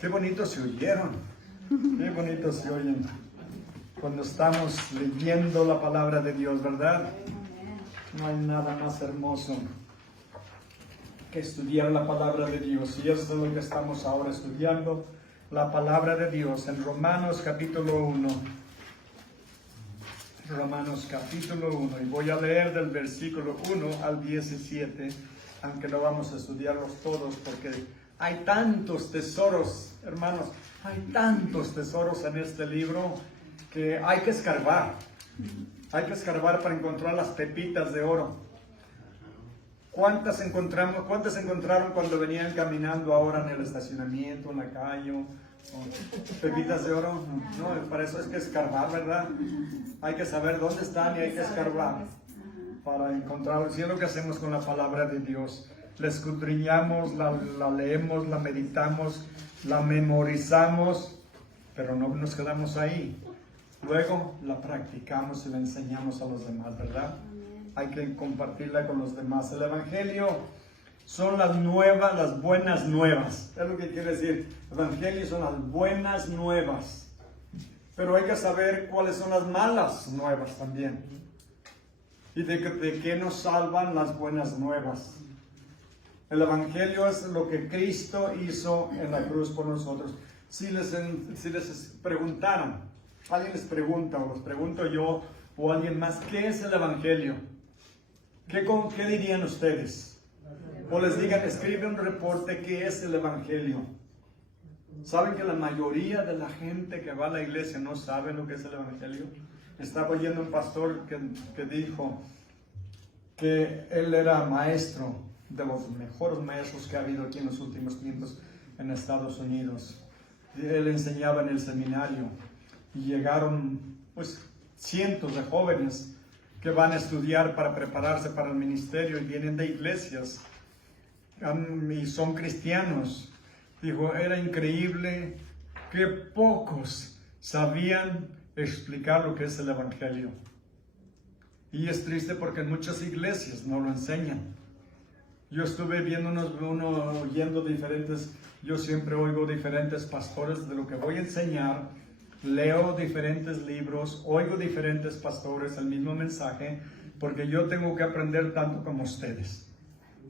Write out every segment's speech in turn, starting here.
Qué bonito se oyeron. Qué bonito se oyen cuando estamos leyendo la palabra de Dios, ¿verdad? No hay nada más hermoso que estudiar la palabra de Dios. Y eso es lo que estamos ahora estudiando, la palabra de Dios en Romanos capítulo 1. Romanos capítulo 1. Y voy a leer del versículo 1 al 17, aunque no vamos a estudiarlos todos porque hay tantos tesoros, hermanos, hay tantos tesoros en este libro que hay que escarbar. Hay que escarbar para encontrar las pepitas de oro. ¿Cuántas encontraron cuando venían caminando ahora en el estacionamiento, en la calle? ¿Pepitas de oro? No, para eso es que escarbar, ¿verdad? Hay que saber dónde están y hay que escarbar para encontrarlos. Y es lo que hacemos con la palabra de Dios. La escudriñamos, la leemos, la meditamos, la memorizamos, pero no nos quedamos ahí. Luego la practicamos y la enseñamos a los demás, ¿verdad? Hay que compartirla con los demás. El Evangelio son las buenas nuevas. Es lo que quiere decir. El Evangelio son las buenas nuevas. Pero hay que saber cuáles son las malas nuevas también. Y de qué nos salvan las buenas nuevas. El Evangelio es lo que Cristo hizo en la cruz por nosotros. Si les preguntaran, alguien les pregunta, o los pregunto yo, o alguien más, ¿qué es el Evangelio? ¿Qué dirían ustedes? O les digan, escribe un reporte, ¿qué es el Evangelio? ¿Saben que la mayoría de la gente que va a la iglesia no sabe lo que es el Evangelio? Estaba oyendo un pastor que dijo que él era maestro, de los mejores maestros que ha habido aquí en los últimos tiempos en Estados Unidos. Él enseñaba en el seminario y llegaron pues cientos de jóvenes que van a estudiar para prepararse para el ministerio y vienen de iglesias y son cristianos. Dijo, era increíble que pocos sabían explicar lo que es el Evangelio. Y es triste porque en muchas iglesias no lo enseñan. Yo estuve viendo oyendo diferentes, yo siempre oigo diferentes pastores de lo que voy a enseñar, leo diferentes libros, oigo diferentes pastores el mismo mensaje, porque yo tengo que aprender tanto como ustedes.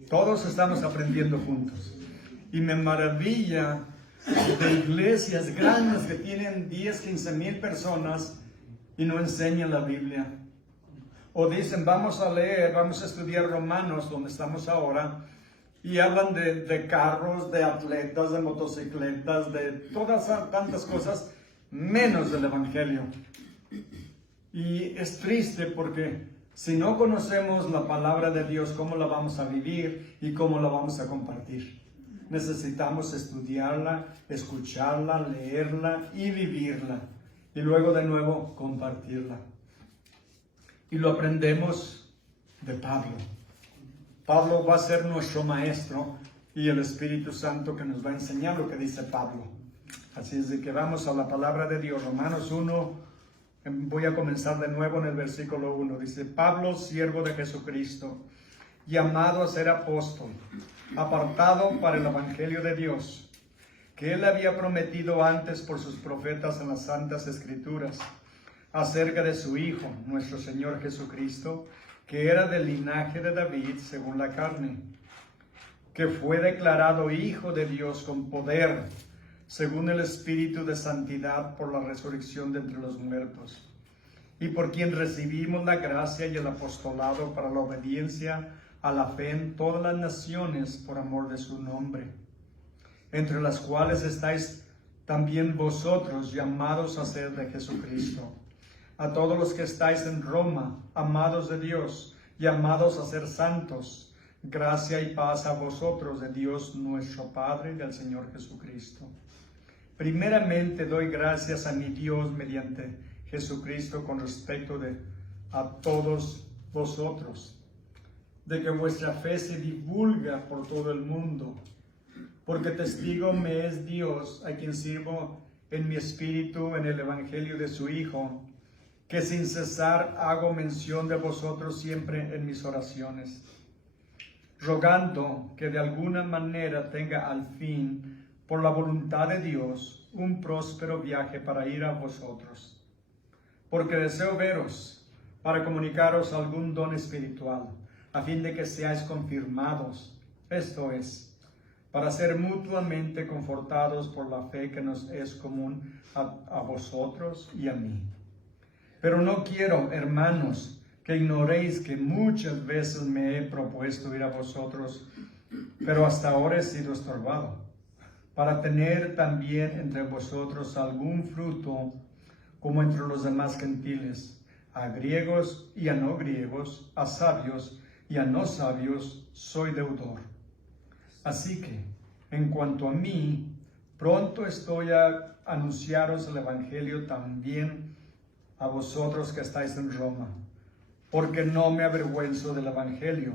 Todos estamos aprendiendo juntos. Y me maravilla de iglesias grandes que tienen 10, 15 mil personas y no enseñan la Biblia. O dicen, vamos a estudiar Romanos, donde estamos ahora, y hablan de carros, de atletas, de motocicletas, de todas tantas cosas, menos del Evangelio. Y es triste porque si no conocemos la palabra de Dios, ¿cómo la vamos a vivir y cómo la vamos a compartir? Necesitamos estudiarla, escucharla, leerla y vivirla. Y luego de nuevo compartirla. Y lo aprendemos de Pablo. Pablo va a ser nuestro maestro y el Espíritu Santo que nos va a enseñar lo que dice Pablo. Así es de que vamos a la palabra de Dios. Romanos 1, voy a comenzar de nuevo en el versículo 1. Dice, Pablo, siervo de Jesucristo, llamado a ser apóstol, apartado para el Evangelio de Dios, que él había prometido antes por sus profetas en las Santas Escrituras, acerca de su Hijo, nuestro Señor Jesucristo, que era del linaje de David según la carne, que fue declarado Hijo de Dios con poder, según el Espíritu de Santidad por la resurrección de entre los muertos, y por quien recibimos la gracia y el apostolado para la obediencia a la fe en todas las naciones por amor de su nombre, entre las cuales estáis también vosotros llamados a ser de Jesucristo. A todos los que estáis en Roma, amados de Dios, llamados a ser santos, gracia y paz a vosotros de Dios nuestro Padre y del Señor Jesucristo. Primeramente doy gracias a mi Dios mediante Jesucristo con respecto a todos vosotros, de que vuestra fe se divulga por todo el mundo, porque testigo me es Dios, a quien sirvo en mi espíritu en el Evangelio de su Hijo, que sin cesar hago mención de vosotros siempre en mis oraciones, rogando que de alguna manera tenga al fin por la voluntad de Dios, un próspero viaje para ir a vosotros, porque deseo veros para comunicaros algún don espiritual, a fin de que seáis confirmados, esto es, para ser mutuamente confortados por la fe que nos es común a vosotros y a mí. Pero no quiero, hermanos, que ignoréis que muchas veces me he propuesto ir a vosotros, pero hasta ahora he sido estorbado, para tener también entre vosotros algún fruto, como entre los demás gentiles, a griegos y a no griegos, a sabios y a no sabios, soy deudor. Así que, en cuanto a mí, pronto estoy a anunciaros el Evangelio también a vosotros que estáis en Roma, porque no me avergüenzo del Evangelio,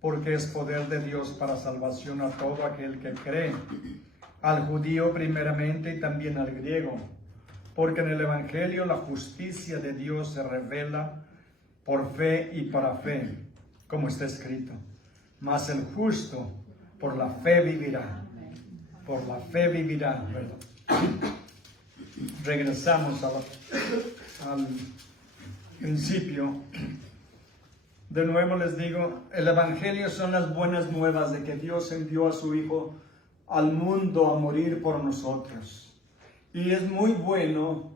porque es poder de Dios para salvación a todo aquel que cree, al judío primeramente y también al griego, porque en el Evangelio la justicia de Dios se revela por fe y para fe, como está escrito, mas el justo por la fe vivirá. Por la fe vivirá, ¿verdad? Regresamos al principio. De nuevo les digo, el Evangelio son las buenas nuevas de que Dios envió a su Hijo al mundo a morir por nosotros. Y es muy bueno,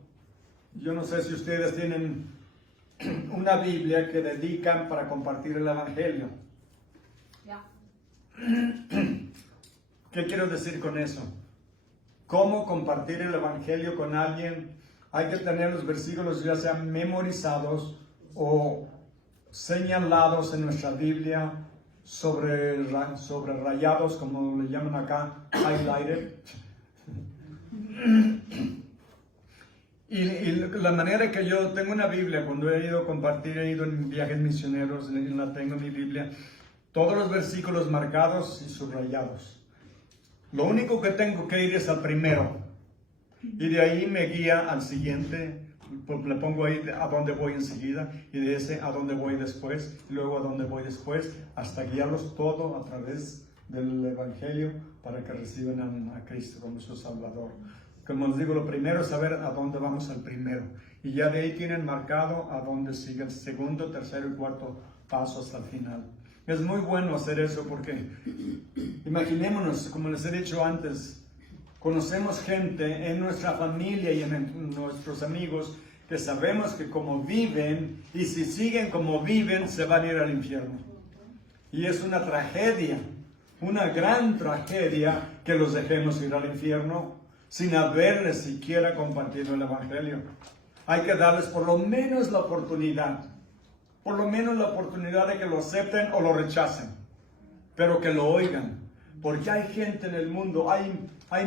yo no sé si ustedes tienen una Biblia que dedican para compartir el Evangelio. ¿Qué quiero decir con eso? ¿Cómo compartir el Evangelio con alguien? Hay que tener los versículos ya sean memorizados o señalados en nuestra Biblia, subrayados, como le llaman acá, highlighted. Y la manera que yo tengo una Biblia, cuando he ido a compartir, he ido en viajes misioneros, la tengo en mi Biblia, todos los versículos marcados y subrayados. Lo único que tengo que ir es al primero, y de ahí me guía al siguiente, le pongo ahí a dónde voy enseguida, y de ese a dónde voy después, y luego a dónde voy después, hasta guiarlos todo a través del Evangelio para que reciban a Cristo como su Salvador. Como les digo, lo primero es saber a dónde vamos al primero, y ya de ahí tienen marcado a dónde sigue el segundo, tercero y cuarto paso hasta el final. Es muy bueno hacer eso porque, imaginémonos, como les he dicho antes, conocemos gente en nuestra familia y en nuestros amigos que sabemos que como viven, y si siguen como viven, se van a ir al infierno. Y es una tragedia, una gran tragedia que los dejemos ir al infierno sin haberles siquiera compartido el Evangelio. Hay que darles por lo menos la oportunidad de que lo acepten o lo rechacen, pero que lo oigan, porque hay gente en el mundo, hay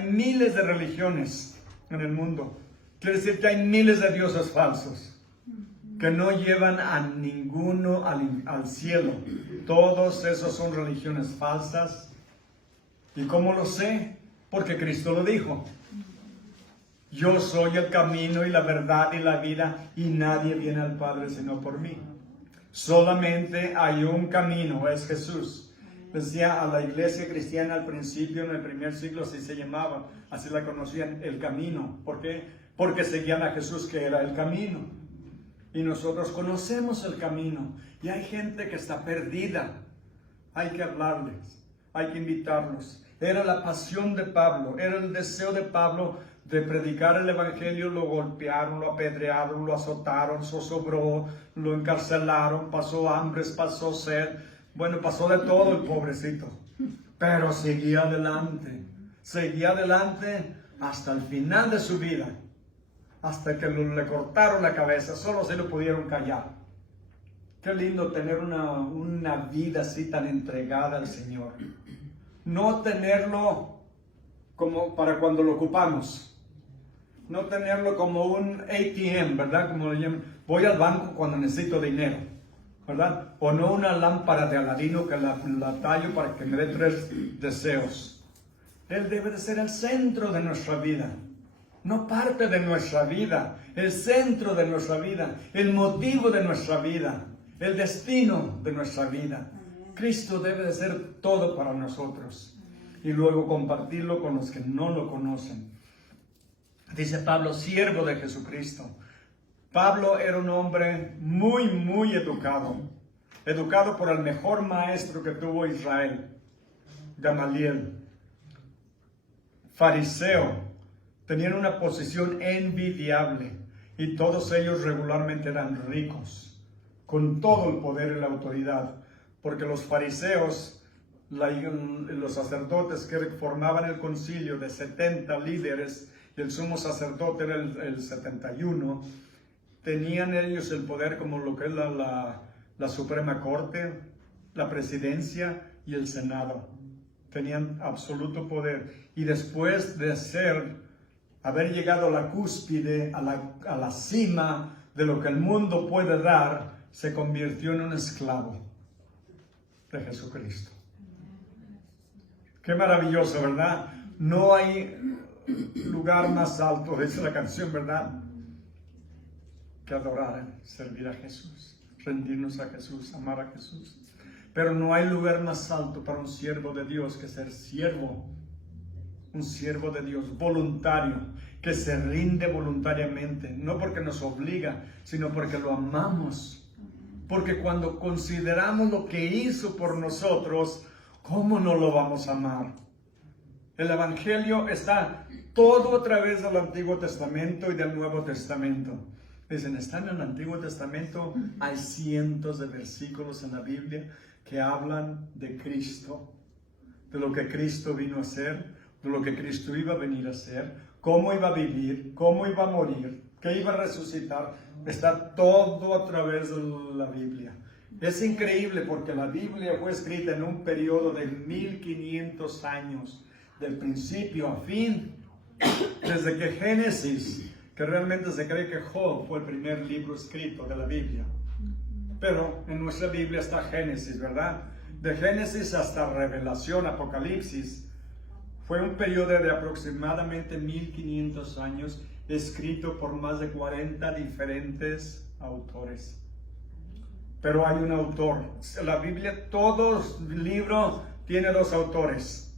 miles de religiones en el mundo, quiere decir que hay miles de dioses falsos, que no llevan a ninguno al cielo. Todos esos son religiones falsas. ¿Y cómo lo sé? Porque Cristo lo dijo. Yo soy el camino y la verdad y la vida, y nadie viene al Padre sino por mí. Solamente hay un camino, es Jesús. Decía a la iglesia cristiana al principio, en el primer siglo, así se llamaba, así la conocían, el camino. ¿Por qué? Porque seguían a Jesús, que era el camino. Y nosotros conocemos el camino. Y hay gente que está perdida. Hay que hablarles, hay que invitarlos. Era la pasión de Pablo, era el deseo de Pablo de predicar el Evangelio. Lo golpearon, lo apedrearon, lo azotaron, zozobró, lo encarcelaron, pasó hambres, pasó sed, bueno, pasó de todo el pobrecito, pero seguía adelante hasta el final de su vida, hasta que le cortaron la cabeza, solo se lo pudieron callar. Qué lindo tener una vida así tan entregada al Señor, no tenerlo como para cuando lo ocupamos. No tenerlo como un ATM, ¿verdad? Como le llaman, voy al banco cuando necesito dinero, ¿verdad? O no una lámpara de Aladino que la tallo para que me dé 3 deseos. Él debe de ser el centro de nuestra vida, no parte de nuestra vida, el centro de nuestra vida, el motivo de nuestra vida, el destino de nuestra vida. Cristo debe de ser todo para nosotros. y luego compartirlo con los que no lo conocen. Dice Pablo, siervo de Jesucristo. Pablo era un hombre muy educado por el mejor maestro que tuvo Israel, Gamaliel. Fariseo, tenían una posición envidiable y todos ellos regularmente eran ricos, con todo el poder y la autoridad, porque los fariseos, los sacerdotes que formaban el concilio de 70 líderes y el sumo sacerdote era el 71, tenían ellos el poder como lo que es la Suprema Corte, la presidencia y el Senado. Tenían absoluto poder. Y después de haber llegado a la cúspide, a la cima de lo que el mundo puede dar, se convirtió en un esclavo de Jesucristo. Qué maravilloso, ¿verdad? No hay lugar más alto, dice la canción, ¿verdad?, que adorar, servir a Jesús, rendirnos a Jesús, amar a Jesús. Pero no hay lugar más alto para un siervo de Dios que ser siervo, un siervo de Dios voluntario, que se rinde voluntariamente, no porque nos obliga, sino porque lo amamos. Porque cuando consideramos lo que hizo por nosotros, ¿cómo no lo vamos a amar? El Evangelio está todo a través del Antiguo Testamento y del Nuevo Testamento. Dicen, está en el Antiguo Testamento, hay cientos de versículos en la Biblia que hablan de Cristo, de lo que Cristo vino a hacer, de lo que Cristo iba a venir a hacer, cómo iba a vivir, cómo iba a morir, qué iba a resucitar. Está todo a través de la Biblia. Es increíble porque la Biblia fue escrita en un periodo de 1500 años, del principio a fin, desde que Génesis, que realmente se cree que Job fue el primer libro escrito de la Biblia. Pero en nuestra Biblia está Génesis, ¿verdad? De Génesis hasta Revelación, Apocalipsis, fue un periodo de aproximadamente 1500 años, escrito por más de 40 diferentes autores. Pero hay un autor. La Biblia, todo libro tiene dos autores: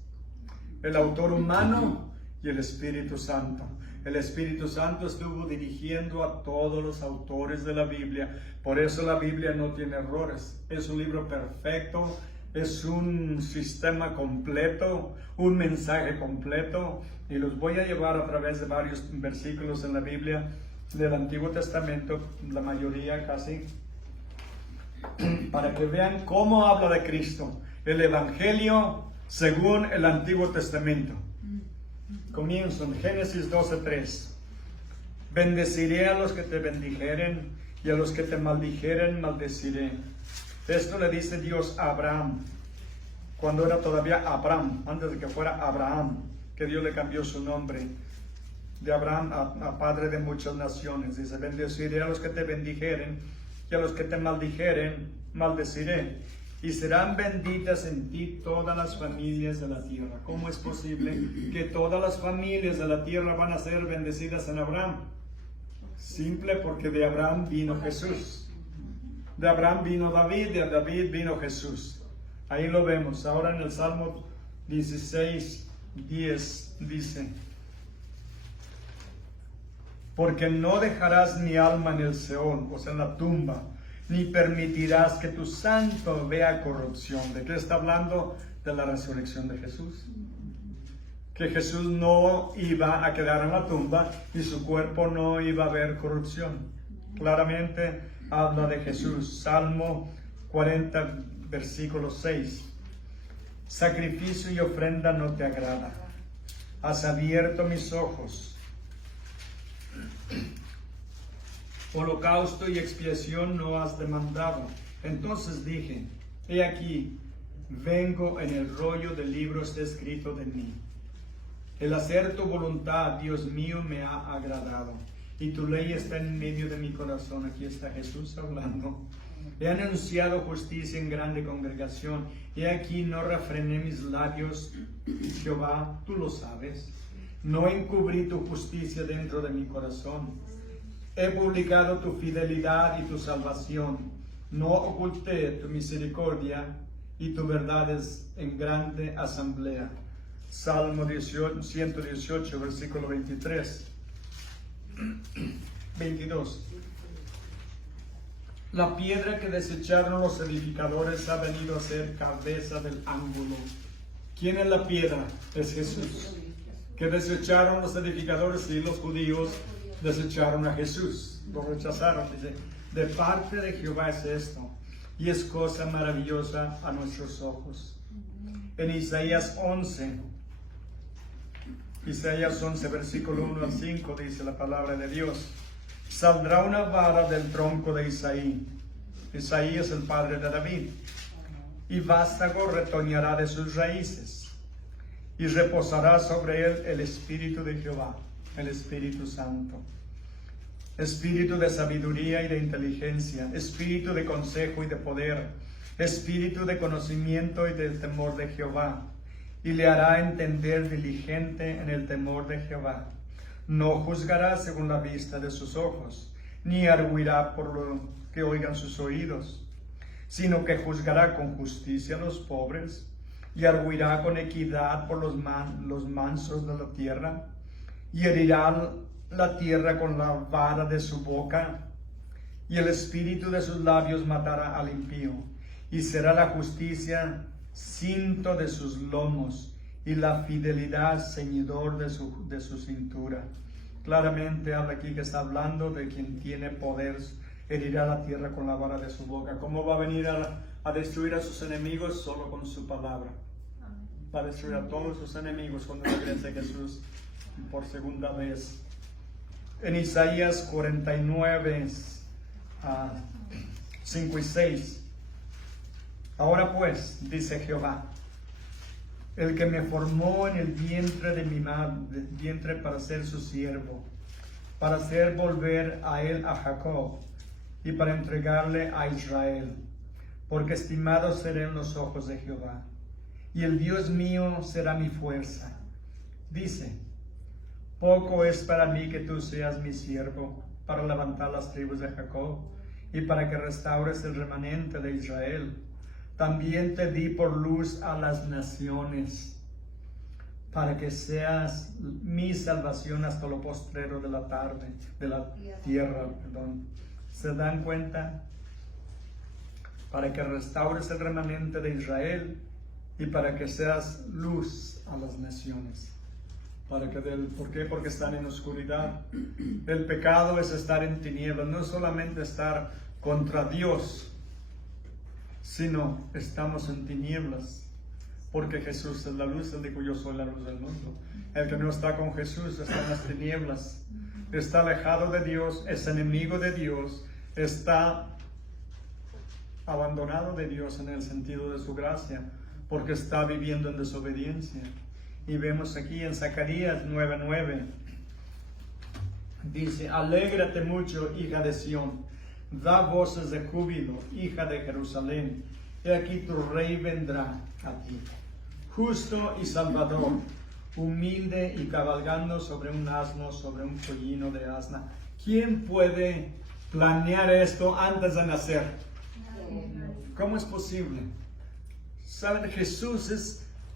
el autor humano y el Espíritu Santo. El Espíritu Santo estuvo dirigiendo a todos los autores de la Biblia. Por eso la Biblia no tiene errores. Es un libro perfecto, es un sistema completo, un mensaje completo. Y los voy a llevar a través de varios versículos en la Biblia del Antiguo Testamento, la mayoría casi, para que vean cómo habla de Cristo. El Evangelio según el Antiguo Testamento. Comienzo en Génesis 12:3. Bendeciré a los que te bendijeren y a los que te maldijeren maldeciré. Esto le dice Dios a Abraham, cuando era todavía Abraham, antes de que fuera Abraham, que Dios le cambió su nombre de Abraham a padre de muchas naciones. Dice, bendeciré a los que te bendijeren y a los que te maldijeren maldeciré. Y serán benditas en ti todas las familias de la tierra. ¿Cómo es posible que todas las familias de la tierra van a ser bendecidas en Abraham? Simple, porque de Abraham vino Jesús. De Abraham vino David, de David vino Jesús. Ahí lo vemos. Ahora en el Salmo 16:10 dice, porque no dejarás mi alma en el Seol, o sea, en la tumba, ni permitirás que tu santo vea corrupción. ¿De qué está hablando? De la resurrección de Jesús. Que Jesús no iba a quedar en la tumba y su cuerpo no iba a ver corrupción. Claramente habla de Jesús. Salmo 40, versículo 6. Sacrificio y ofrenda no te agrada. Has abierto mis ojos. Holocausto y expiación no has demandado. Entonces dije, he aquí, vengo, en el rollo del libro está escrito de mí. El hacer tu voluntad, Dios mío, me ha agradado, y tu ley está en medio de mi corazón. Aquí está Jesús hablando. He anunciado justicia en grande congregación, he aquí no refrené mis labios. Jehová, tú lo sabes. No encubrí tu justicia dentro de mi corazón. He publicado tu fidelidad y tu salvación. No oculté tu misericordia y tu verdad es en grande asamblea. Salmo 118, versículo 22. La piedra que desecharon los edificadores ha venido a ser cabeza del ángulo. ¿Quién es la piedra? Es Jesús. Que desecharon los edificadores y los judíos desecharon a Jesús. Lo rechazaron. Dice, de parte de Jehová es esto, y es cosa maravillosa a nuestros ojos. En Isaías 11, versículo 1 al 5, dice la palabra de Dios. Saldrá una vara del tronco de Isaí. Isaí es el padre de David. Y vástago retoñará de sus raíces. Y reposará sobre él el Espíritu de Jehová, el Espíritu Santo. Espíritu de sabiduría y de inteligencia, espíritu de consejo y de poder, espíritu de conocimiento y del temor de Jehová. Y le hará entender diligente en el temor de Jehová. No juzgará según la vista de sus ojos, ni arguirá por lo que oigan sus oídos, sino que juzgará con justicia a los pobres, y arguirá con equidad por los mansos de la tierra, y herirá la tierra con la vara de su boca, y el espíritu de sus labios matará al impío, y será la justicia cinto de sus lomos, y la fidelidad ceñidor de su cintura. Claramente habla aquí que está hablando de quien tiene poder, herirá la tierra con la vara de su boca. ¿Cómo va a venir a destruir a sus enemigos? Solo con su palabra. Va a destruir a todos sus enemigos cuando regrese Jesús por segunda vez. En Isaías 49, 5 y 6. Ahora pues, dice Jehová, el que me formó en el vientre de mi madre para ser su siervo, para hacer volver a él a Jacob y para entregarle a Israel, porque estimado seré en los ojos de Jehová, y el Dios mío será mi fuerza. Dice, poco es para mí que tú seas mi siervo, para levantar las tribus de Jacob, y para que restaures el remanente de Israel. También te di por luz a las naciones, para que seas mi salvación hasta lo postrero de la tarde, de la tierra, perdón. ¿Se dan cuenta? Para que restaures el remanente de Israel y para que seas luz a las naciones. ¿Por qué? Porque están en oscuridad. El pecado es estar en tinieblas, no solamente estar contra Dios, sino estamos en tinieblas, porque Jesús es la luz. Él dijo, yo soy la luz del mundo. El que no está con Jesús está en las tinieblas, está alejado de Dios, es enemigo de Dios, está abandonado de Dios en el sentido de su gracia, porque está viviendo en desobediencia. Y vemos aquí en Zacarías 9:9, dice, alégrate mucho, hija de Sión, da voces de júbilo, hija de Jerusalén. He aquí tu rey vendrá a ti, justo y salvador, humilde y cabalgando sobre un asno, sobre un pollino de asna. ¿Quién puede planear esto antes de nacer? ¿Cómo es posible? ¿Saben?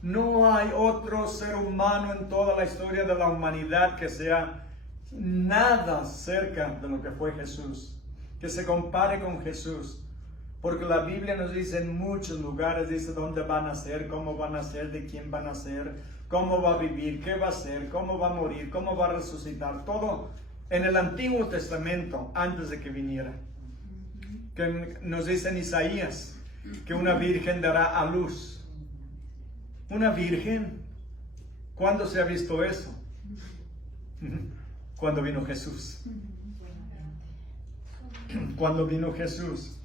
No hay otro ser humano en toda la historia de la humanidad que sea nada cerca de lo que fue Jesús, que se compare con Jesús, porque la Biblia nos dice en muchos lugares, dice dónde van a ser, cómo van a ser, de quién van a ser, cómo va a vivir, qué va a hacer, cómo va a morir, cómo va a resucitar, todo en el Antiguo Testamento antes de que viniera. Que nos dice en Isaías que una virgen dará a luz. Una virgen, ¿cuándo se ha visto eso? Cuando vino Jesús. Cuando vino Jesús.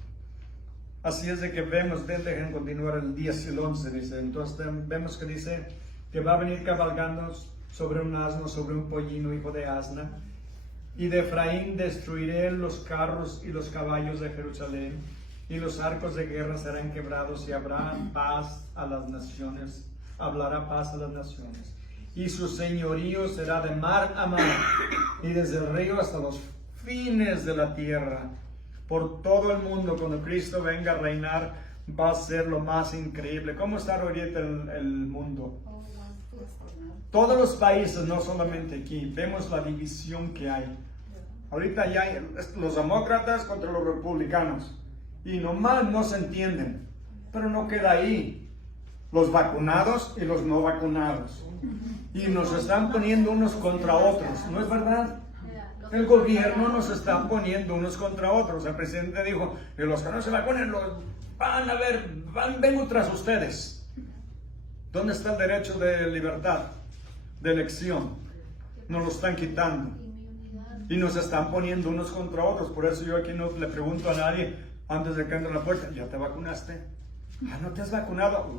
Así es de que vemos, dejen continuar el 10 y el 11, dice. Entonces vemos que dice que va a venir cabalgando sobre un asno, sobre un pollino, hijo de asna. Y de Efraín destruiré los carros y los caballos de Jerusalén, y los arcos de guerra serán quebrados, y habrá paz a las naciones. Hablará paz a las naciones. Y su señorío será de mar a mar, y desde el río hasta los fines de la tierra. Por todo el mundo, cuando Cristo venga a reinar, va a ser lo más increíble. ¿Cómo está ahorita el mundo? Todos los países, no solamente aquí, vemos la división que hay. Ahorita ya hay los demócratas contra los republicanos. Y nomás no se entienden. Pero no queda ahí. Los vacunados y los no vacunados. Y nos están poniendo unos contra otros. ¿No es verdad? El gobierno nos está poniendo unos contra otros. El presidente dijo que los que no se vacunen van a ver, vengo tras ustedes. ¿Dónde está el derecho de libertad, de elección? Nos lo están quitando. Y nos están poniendo unos contra otros. Por eso yo aquí no le pregunto a nadie antes de que entre a la puerta, ¿ya te vacunaste? Ah, ¿no te has vacunado?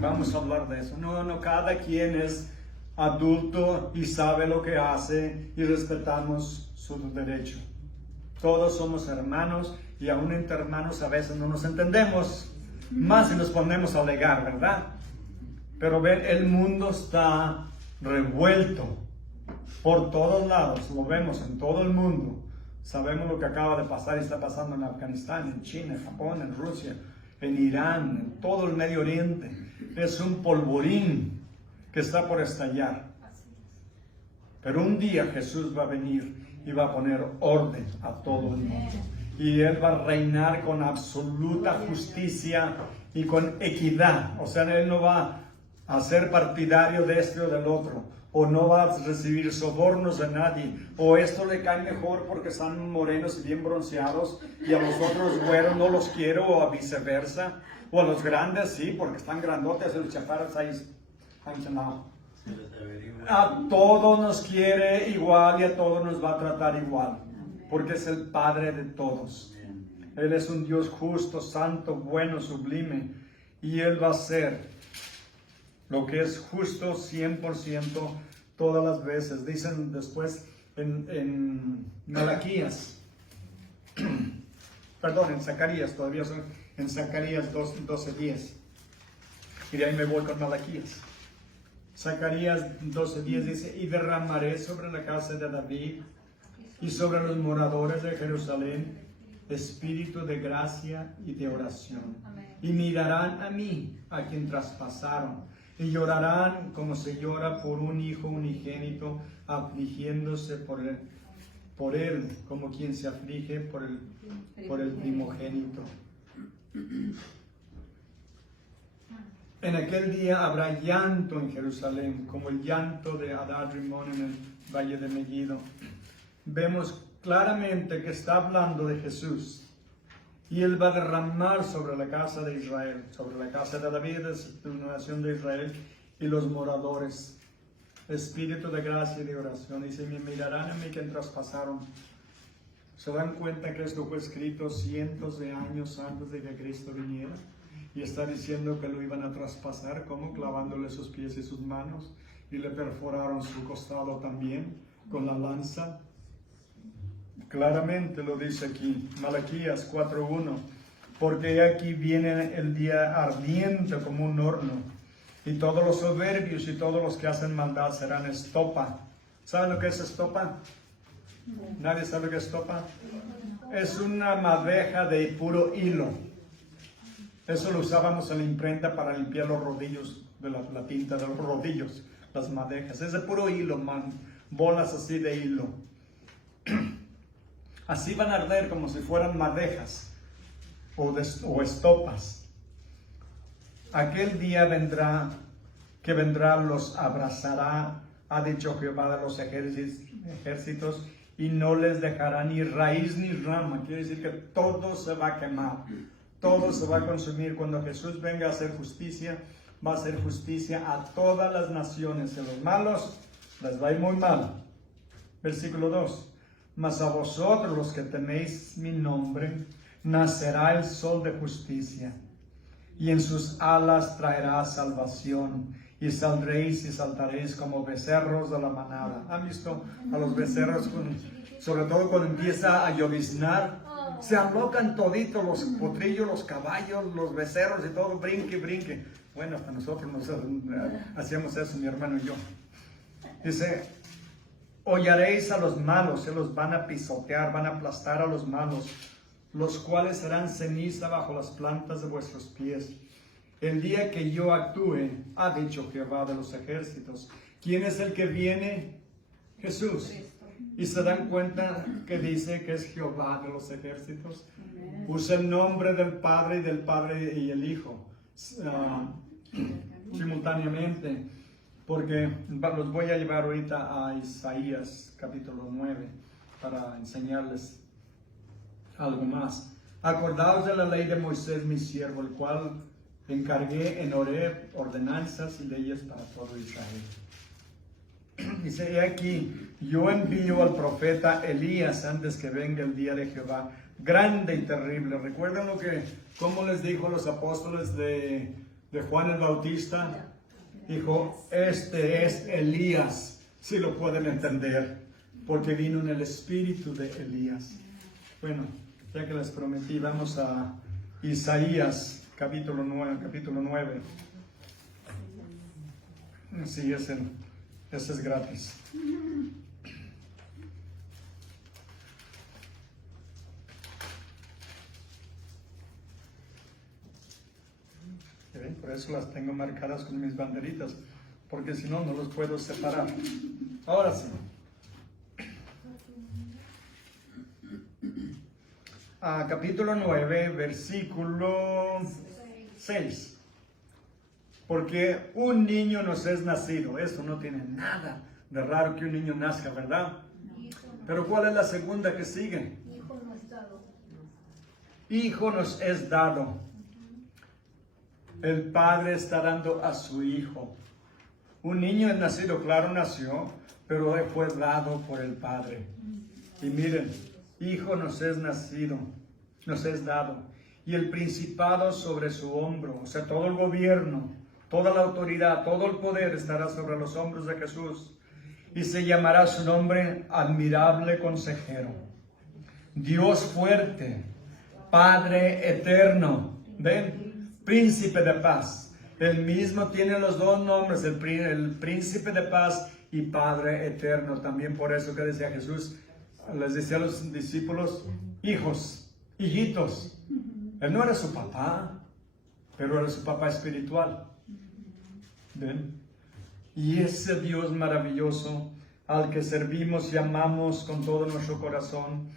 Vamos a hablar de eso. No, cada quien es adulto y sabe lo que hace y respetamos su derecho. Todos somos hermanos y aún entre hermanos a veces no nos entendemos, más si nos ponemos a alegar, ¿verdad? Pero ven, el mundo está revuelto por todos lados, lo vemos en todo el mundo. Sabemos lo que acaba de pasar y está pasando en Afganistán, en China, en Japón, en Rusia, en Irán, en todo el Medio Oriente. Es un polvorín que está por estallar. Pero un día Jesús va a venir y va a poner orden a todo el mundo. Y Él va a reinar con absoluta justicia y con equidad. O sea, Él no va a ser partidario de este o del otro. O no va a recibir sobornos de nadie. O esto le cae mejor porque están morenos y bien bronceados. Y a los otros güeros no los quiero, o a viceversa. O a los grandes sí, porque están grandotes y los chaparros ahí. A todos nos quiere igual y a todos nos va a tratar igual. Porque es el Padre de todos. Él es un Dios justo, santo, bueno, sublime. Y Él va a hacer lo que es justo 100% todas las veces. Dicen después en Malaquías, perdón, en Zacarías, todavía son en Zacarías 12:10. Y de ahí me voy con Malaquías. Zacarías 12:10 dice, y derramaré sobre la casa de David y sobre los moradores de Jerusalén espíritu de gracia y de oración. Amén. Y mirarán a mí, a quien traspasaron, y llorarán como se llora por un hijo unigénito, afligiéndose por él, como quien se aflige por el primogénito. En aquel día habrá llanto en Jerusalén, como el llanto de Adad Rimón en el valle de Megiddo. Vemos claramente que está hablando de Jesús. Y Él va a derramar sobre la casa de Israel, sobre la casa de David, de la nación de Israel, y los moradores, espíritu de gracia y de oración. Dice, me mirarán a mí que traspasaron. ¿Se dan cuenta que esto fue escrito cientos de años antes de que Cristo viniera? Y está diciendo que lo iban a traspasar, como clavándole sus pies y sus manos, y le perforaron su costado también con la lanza. Claramente lo dice aquí, Malaquías 4:1, porque aquí viene el día ardiente como un horno, y todos los soberbios y todos los que hacen maldad serán estopa. ¿Saben lo que es estopa? ¿Nadie sabe lo que es estopa? Es una madeja de puro hilo. Eso lo usábamos en la imprenta para limpiar los rodillos, de la tinta de los rodillos, las madejas. Es de puro hilo, bolas así de hilo. Así van a arder como si fueran madejas o estopas. Aquel día vendrá, los abrazará, ha dicho Jehová de los ejércitos, y no les dejará ni raíz ni rama. Quiere decir que todo se va a quemar, todo se va a consumir. Cuando Jesús venga a hacer justicia, va a hacer justicia a todas las naciones. A los malos les va a ir muy mal. Versículo 2. Mas a vosotros los que teméis mi nombre, nacerá el sol de justicia, y en sus alas traerá salvación, y saldréis y saltaréis como becerros de la manada. ¿Han visto a los becerros, sobre todo cuando empieza a lloviznar? Se alocan toditos, los potrillos, los caballos, los becerros y todo, brinque, brinque. Bueno, hasta nosotros hacíamos eso, mi hermano y yo. Dice, hollaréis a los malos, se los van a pisotear, van a aplastar a los malos, los cuales serán ceniza bajo las plantas de vuestros pies. el día que yo actúe, ha dicho Jehová de los ejércitos. ¿Quién es el que viene? Jesús. Y se dan cuenta que dice que es Jehová de los ejércitos. Usa el nombre del Padre y el Hijo simultáneamente, porque los voy a llevar ahorita a Isaías capítulo 9 para enseñarles algo más. Acordaos de la ley de Moisés mi siervo, el cual encargué en Horeb ordenanzas y leyes para todo Israel. Dice, he aquí, yo envío al profeta Elías antes que venga el día de Jehová, grande y terrible. ¿Recuerdan cómo les dijo a los apóstoles de Juan el Bautista? Dijo, este es Elías, si lo pueden entender, porque vino en el espíritu de Elías. Bueno, ya que les prometí, vamos a Isaías capítulo 9. Sí, ese es gratis. ¿Ven? Por eso las tengo marcadas con mis banderitas, porque si no, no los puedo separar. Ahora sí. Capítulo 9, versículo 6. Porque un niño nos es nacido. Eso no tiene nada de raro que un niño nazca, ¿verdad? Pero ¿cuál es la segunda que sigue? Hijo nos es dado. Hijo nos es dado. El Padre está dando a su Hijo. Un niño es nacido, claro, nació, pero fue dado por el Padre. Y miren, Hijo nos es nacido, nos es dado. Y el principado sobre su hombro, o sea, todo el gobierno, toda la autoridad, todo el poder estará sobre los hombros de Jesús. Y se llamará su nombre admirable consejero, Dios fuerte, Padre eterno. ¿Ven? Príncipe de paz. El mismo tiene los dos nombres, el príncipe de paz y Padre eterno. También por eso que decía Jesús, les decía a los discípulos, hijos, hijitos. Él no era su papá, pero era su papá espiritual. ¿Ven? Y ese Dios maravilloso al que servimos y amamos con todo nuestro corazón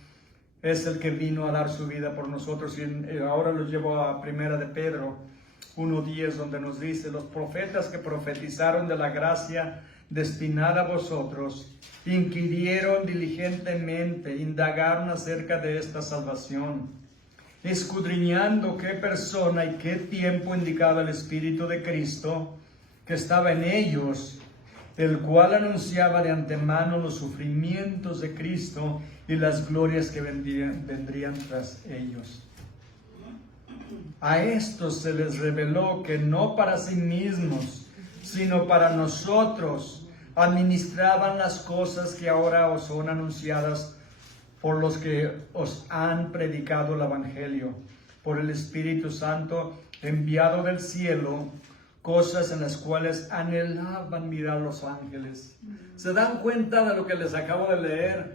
es el que vino a dar su vida por nosotros. Y ahora los llevo a Primera de Pedro 1:10, donde nos dice, los profetas que profetizaron de la gracia destinada a vosotros, inquirieron diligentemente, indagaron acerca de esta salvación, escudriñando qué persona y qué tiempo indicaba el Espíritu de Cristo que estaba en ellos, el cual anunciaba de antemano los sufrimientos de Cristo y las glorias que vendrían tras ellos. A estos se les reveló que no para sí mismos, sino para nosotros, administraban las cosas que ahora os son anunciadas por los que os han predicado el Evangelio, por el Espíritu Santo enviado del cielo, cosas en las cuales anhelaban mirar los ángeles. ¿Se dan cuenta de lo que les acabo de leer?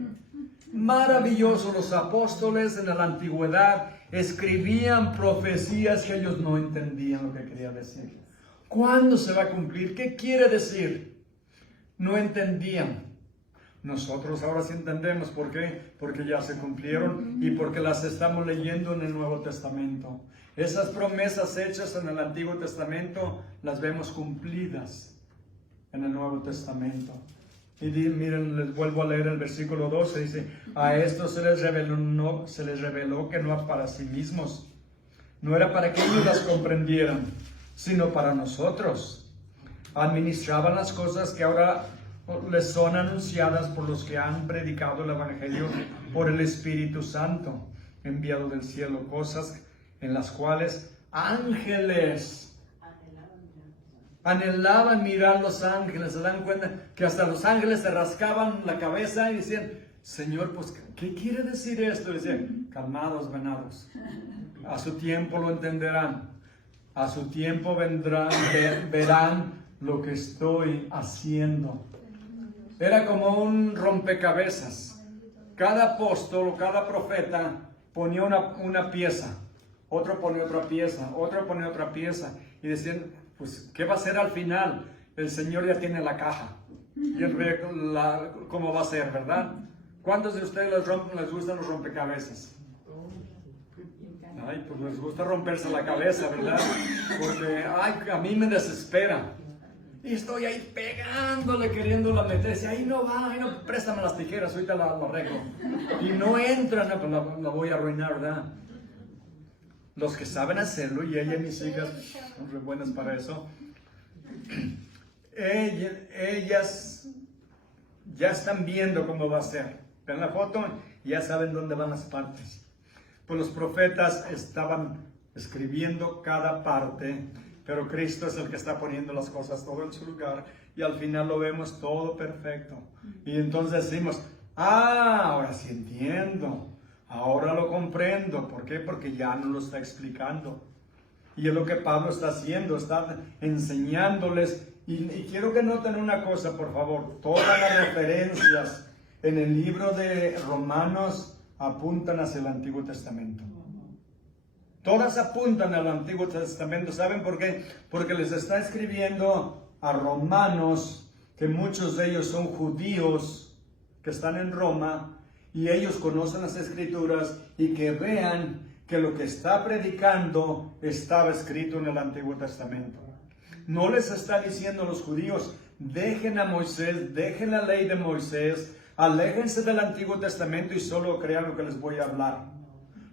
Maravilloso, los apóstoles en la antigüedad escribían profecías que ellos no entendían lo que quería decir. ¿Cuándo se va a cumplir? ¿Qué quiere decir? No entendían. Nosotros ahora sí entendemos. ¿Por qué? Porque ya se cumplieron y porque las estamos leyendo en el Nuevo Testamento. Esas promesas hechas en el Antiguo Testamento las vemos cumplidas en el Nuevo Testamento. Y miren, les vuelvo a leer el versículo 12, dice, a esto se les reveló que no para sí mismos, no era para que ellos las comprendieran, sino para nosotros. Administraban las cosas que ahora les son anunciadas por los que han predicado el Evangelio por el Espíritu Santo, enviado del cielo, cosas en las cuales ángeles anhelaban mirar los ángeles. Se dan cuenta que hasta los ángeles se rascaban la cabeza y decían, Señor, pues, ¿qué quiere decir esto? Y decían, calmados, venados. A su tiempo lo entenderán. A su tiempo verán lo que estoy haciendo. Era como un rompecabezas. Cada apóstol o cada profeta ponía una pieza. Otro ponía otra pieza, otro ponía otra pieza. y decían, pues, ¿qué va a ser al final? El Señor ya tiene la caja. Y el rey, ¿cómo va a ser, verdad? ¿Cuántos de ustedes les gustan los rompecabezas? Ay, pues les gusta romperse la cabeza, ¿verdad? Porque, ay, a mí me desespera. Y estoy ahí pegándole, queriéndola meter. Y ahí no va, ahí no, préstame las tijeras, ahorita la arreglo. Y no entra, no, pues la voy a arruinar, ¿verdad? Los que saben hacerlo, y ella y mis hijas son muy buenas para eso, ellas ya están viendo cómo va a ser. Ven la foto y ya saben dónde van las partes. Pues los profetas estaban escribiendo cada parte, pero Cristo es el que está poniendo las cosas todo en su lugar y al final lo vemos todo perfecto. Y entonces decimos, ahora sí entiendo, ahora lo comprendo. ¿Por qué? Porque ya nos lo está explicando. Y es lo que Pablo está haciendo, está enseñándoles. Y quiero que noten una cosa, por favor. Todas las referencias en el libro de Romanos apuntan hacia el Antiguo Testamento. Todas apuntan al Antiguo Testamento. ¿Saben por qué? Porque les está escribiendo a romanos, que muchos de ellos son judíos, que están en Roma, y ellos conocen las Escrituras, y que vean que lo que está predicando estaba escrito en el Antiguo Testamento. No les está diciendo a los judíos, dejen a Moisés, dejen la ley de Moisés, aléjense del Antiguo Testamento y solo crean lo que les voy a hablar.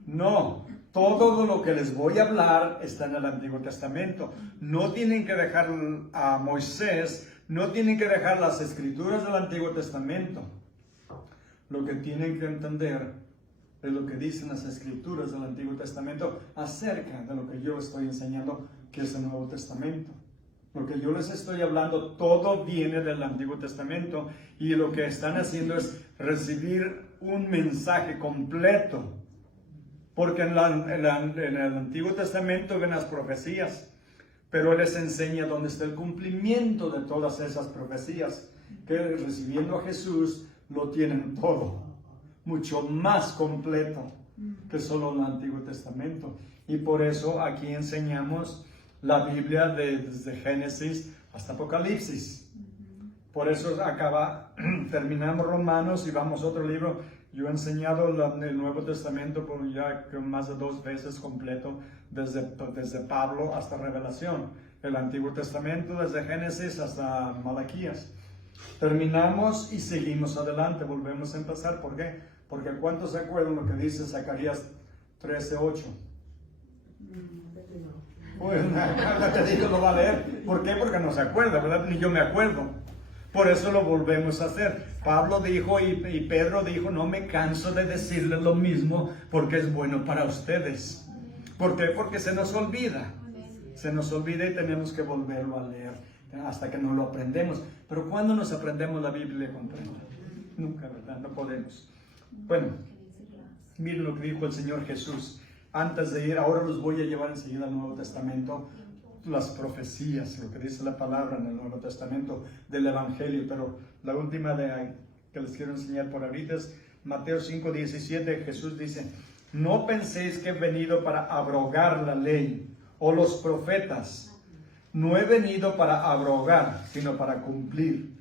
No, todo lo que les voy a hablar está en el Antiguo Testamento. No tienen que dejar a Moisés, no tienen que dejar las Escrituras del Antiguo Testamento. Lo que tienen que entender es lo que dicen las Escrituras del Antiguo Testamento acerca de lo que yo estoy enseñando, que es el Nuevo Testamento. Lo que yo les estoy hablando, todo viene del Antiguo Testamento, y lo que están haciendo es recibir un mensaje completo. Porque en el Antiguo Testamento ven las profecías, pero Él les enseña dónde está el cumplimiento de todas esas profecías, que recibiendo a Jesús lo tienen todo, mucho más completo que solo el Antiguo Testamento. Y por eso aquí enseñamos la Biblia desde Génesis hasta Apocalipsis. Por eso terminamos Romanos y vamos a otro libro. Yo he enseñado el Nuevo Testamento por ya más de 2 veces completo, desde Pablo hasta Revelación. El Antiguo Testamento desde Génesis hasta Malaquías. Terminamos y seguimos adelante, volvemos a empezar. ¿Por qué? Porque ¿cuántos se acuerdan lo que dice Zacarías 13:8? Pues nada, te digo, lo va a leer. ¿Por qué? Porque no se acuerda, ¿verdad? Ni yo me acuerdo. Por eso lo volvemos a hacer. Pablo dijo y Pedro dijo, no me canso de decirles lo mismo porque es bueno para ustedes. ¿Por qué? Porque se nos olvida. Se nos olvida y tenemos que volverlo a leer hasta que nos lo aprendemos. Pero ¿cuándo nos aprendemos la Biblia completa? Nunca, ¿verdad? No podemos. Bueno, miren lo que dijo el Señor Jesús. Antes de ir, ahora los voy a llevar enseguida al Nuevo Testamento, las profecías, lo que dice la palabra en el Nuevo Testamento del Evangelio. Pero la última que les quiero enseñar por ahorita es Mateo 5:17. Jesús dice, no penséis que he venido para abrogar la ley o los profetas. No he venido para abrogar, sino para cumplir.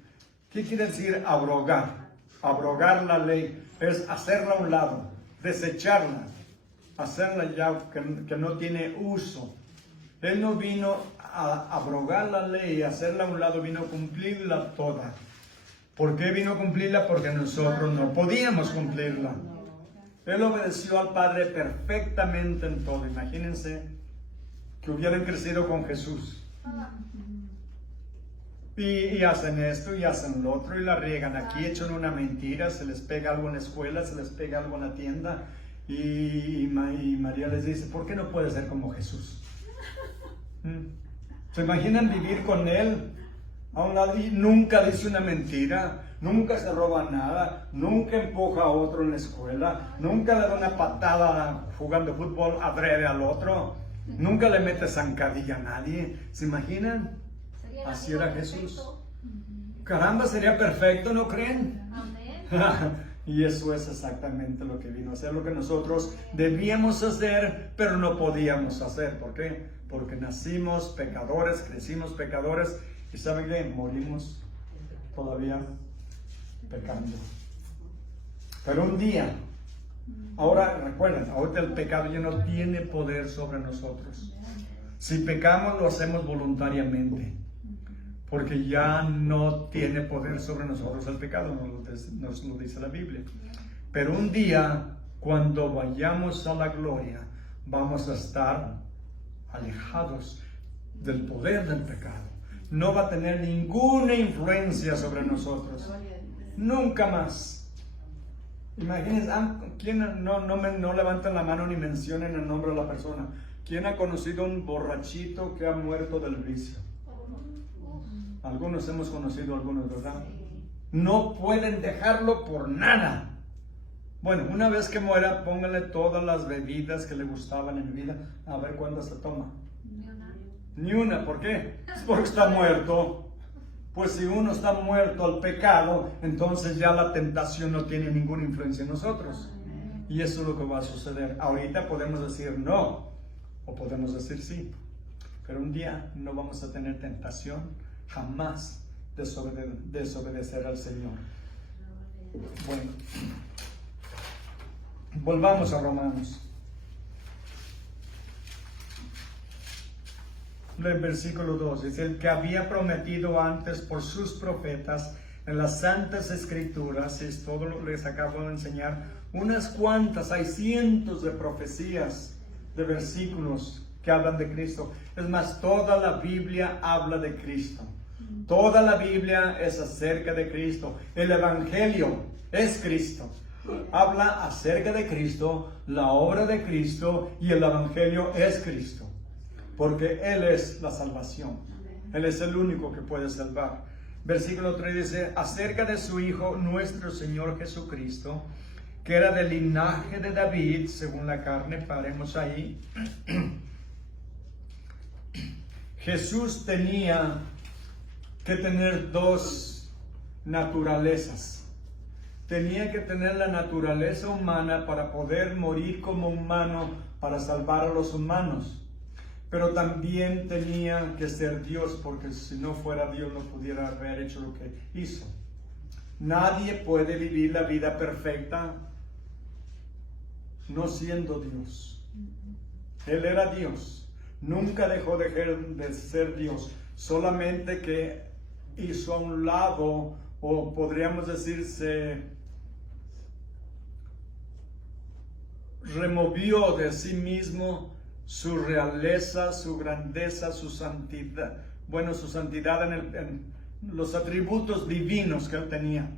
¿Qué quiere decir abrogar? Abrogar la ley es hacerla a un lado, desecharla, hacerla ya que no tiene uso. Él no vino a abrogar la ley, a hacerla a un lado, vino a cumplirla toda. ¿Por qué vino a cumplirla? Porque nosotros no podíamos cumplirla. Él obedeció al Padre perfectamente en todo. Imagínense que hubieran crecido con Jesús. Y hacen esto y hacen lo otro y la riegan. Aquí echan una mentira, se les pega algo en la escuela, se les pega algo en la tienda. Y María les dice, ¿por qué no puede ser como Jesús? ¿Se imaginan vivir con Él a un lado y nunca dice una mentira? Nunca se roba nada, nunca empuja a otro en la escuela, nunca le da una patada jugando fútbol adrede al otro, nunca le mete zancadilla a nadie. ¿Se imaginan? Así era Jesús. Caramba, sería perfecto, ¿no creen? Y eso es exactamente lo que vino a hacer, lo que nosotros debíamos hacer, pero no podíamos hacer. ¿Por qué? Porque nacimos pecadores, crecimos pecadores, y ¿saben qué? Morimos todavía pecando. Pero un día, ahora recuerden, ahorita el pecado ya no tiene poder sobre nosotros. Si pecamos, lo hacemos voluntariamente, porque ya no tiene poder sobre nosotros el pecado, nos lo dice la Biblia. Pero un día, cuando vayamos a la gloria, vamos a estar alejados del poder del pecado. No va a tener ninguna influencia sobre nosotros. Nunca más. Imagínense, ¿quién no levantan la mano ni mencionen el nombre de la persona? ¿Quién ha conocido un borrachito que ha muerto del vicio? Algunos hemos conocido algunos, ¿verdad? No pueden dejarlo por nada. Bueno, una vez que muera, póngale todas las bebidas que le gustaban en vida, a ver cuándo se toma. Ni una, ¿por qué? Es porque está muerto. Pues si uno está muerto al pecado, entonces ya la tentación no tiene ninguna influencia en nosotros. Y eso es lo que va a suceder. Ahorita podemos decir no, o podemos decir sí. Pero un día no vamos a tener tentación jamás de desobedecer al Señor. Bueno, volvamos a Romanos. El versículo 2 dice: el que había prometido antes por sus profetas en las santas escrituras, es todo lo que les acabo de enseñar, unas cuantas, hay cientos de profecías, de versículos que hablan de Cristo. Es más, toda la Biblia habla de Cristo. Toda la Biblia es acerca de Cristo. El Evangelio es Cristo. Habla acerca de Cristo, la obra de Cristo, y el Evangelio es Cristo. Porque Él es la salvación. Él es el único que puede salvar. Versículo 3 dice: acerca de su Hijo, nuestro Señor Jesucristo, que era del linaje de David, según la carne. Paremos ahí. Jesús tenía que tener dos naturalezas. Tenía que tener la naturaleza humana para poder morir como humano, para salvar a los humanos. Pero también tenía que ser Dios, porque si no fuera Dios no pudiera haber hecho lo que hizo. Nadie puede vivir la vida perfecta no siendo Dios. Él era Dios. Nunca dejó de ser Dios. Solamente que hizo a un lado, o podríamos decir, se removió de sí mismo su realeza, su grandeza, su santidad. Bueno, su santidad en los atributos divinos que Él tenía.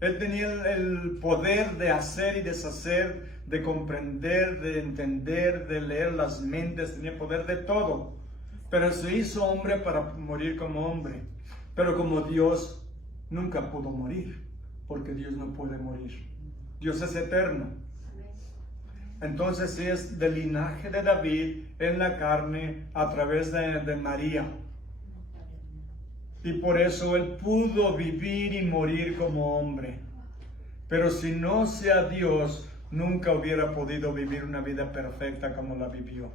Él tenía el poder de hacer y deshacer, de comprender, de entender, de leer las mentes, tenía poder de todo. Pero se hizo hombre para morir como hombre. Pero como Dios nunca pudo morir, porque Dios no puede morir. Dios es eterno. Entonces sí es del linaje de David en la carne a través de María. Y por eso Él pudo vivir y morir como hombre. Pero si no sea Dios, nunca hubiera podido vivir una vida perfecta como la vivió.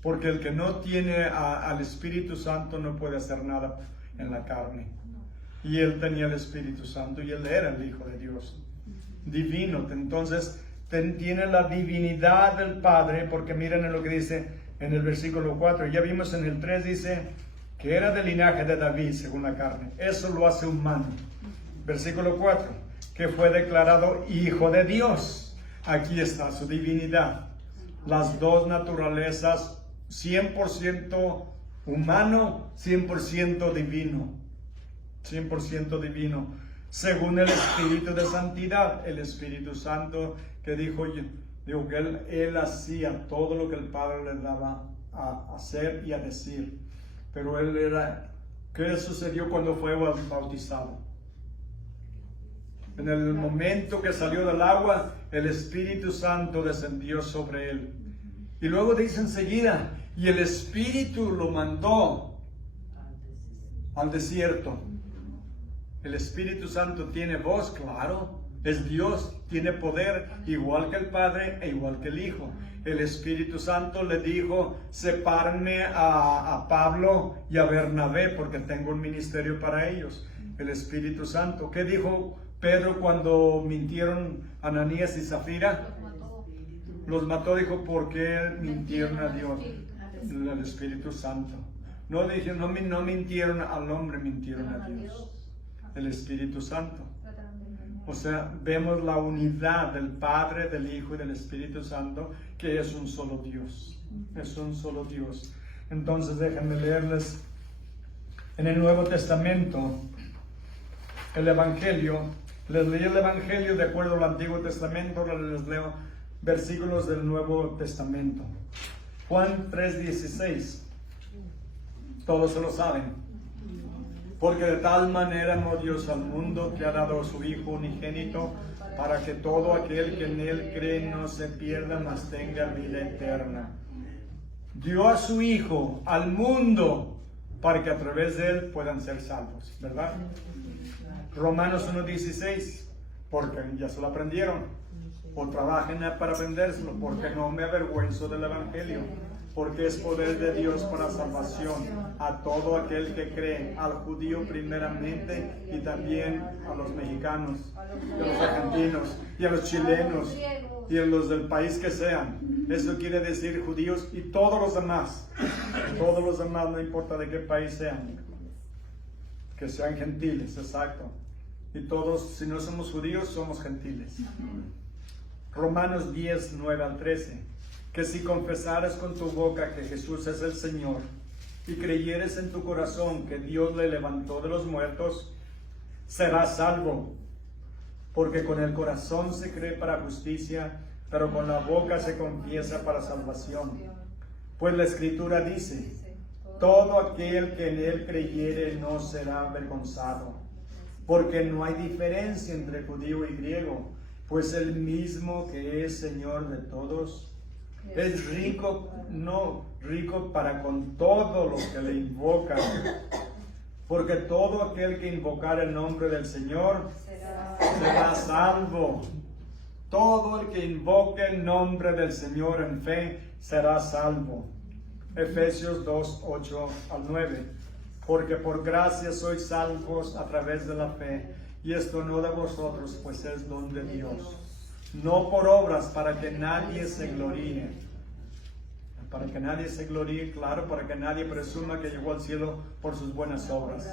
Porque el que no tiene al Espíritu Santo no puede hacer nada en la carne. Y Él tenía el Espíritu Santo y Él era el Hijo de Dios. Divino. Entonces tiene la divinidad del Padre, porque miren en lo que dice en el versículo 4. Ya vimos en el 3, dice que era del linaje de David según la carne. Eso lo hace humano. Versículo 4, que fue declarado Hijo de Dios. Aquí está su divinidad. Las dos naturalezas, 100% humano, 100% divino. 100% divino. Según el Espíritu de Santidad, el Espíritu Santo que dijo que él hacía todo lo que el Padre le daba a hacer y a decir. Pero Él era, ¿qué sucedió cuando fue bautizado? En el momento que salió del agua, el Espíritu Santo descendió sobre Él. Y luego dice enseguida, y el Espíritu lo mandó al desierto. El Espíritu Santo tiene voz, claro. Es Dios, tiene poder, igual que el Padre e igual que el Hijo. El Espíritu Santo le dijo, sepárenme a Pablo y a Bernabé porque tengo un ministerio para ellos. El Espíritu Santo. ¿Qué dijo Pedro cuando mintieron Ananías y Zafira? Los mató, dijo, ¿por qué mintieron a Dios? El Espíritu Santo. No mintieron al hombre, mintieron a Dios. El Espíritu Santo. O sea, vemos la unidad del Padre, del Hijo y del Espíritu Santo, que es un solo Dios. Es un solo Dios. Entonces, déjenme leerles en el Nuevo Testamento el Evangelio. Les leí el Evangelio de acuerdo al Antiguo Testamento, les leo versículos del Nuevo Testamento. Juan 3:16. Todos se lo saben. Porque de tal manera amó Dios al mundo que ha dado a su Hijo unigénito, para que todo aquel que en Él cree no se pierda, mas tenga vida eterna. Dio a su Hijo al mundo para que a través de Él puedan ser salvos, ¿verdad? Romanos 1:16, porque ya se lo aprendieron, o trabajen para aprendérselo, porque no me avergüenzo del Evangelio. Porque es poder de Dios para salvación a todo aquel que cree, al judío primeramente y también a los mexicanos, y a los argentinos, y a los chilenos, y a los del país que sean. Eso quiere decir judíos y todos los demás, no importa de qué país sean, que sean gentiles, exacto. Y todos, si no somos judíos, somos gentiles. Romanos 10:9-13. Que si confesares con tu boca que Jesús es el Señor y creyeres en tu corazón que Dios le levantó de los muertos, serás salvo. Porque con el corazón se cree para justicia, pero con la boca se confiesa para salvación. Pues la Escritura dice, todo aquel que en Él creyere no será avergonzado. Porque no hay diferencia entre judío y griego, pues el mismo que es Señor de todos, es rico para con todos los que le invocan, porque todo aquel que invocar el nombre del Señor será salvo. Todo el que invoque el nombre del Señor en fe será salvo. Efesios 2:8-9. Porque por gracia sois salvos a través de la fe, y esto no de vosotros, pues es don de Dios. No por obras, para que nadie se gloríe. Para que nadie se gloríe, claro, para que nadie presuma que llegó al cielo por sus buenas obras.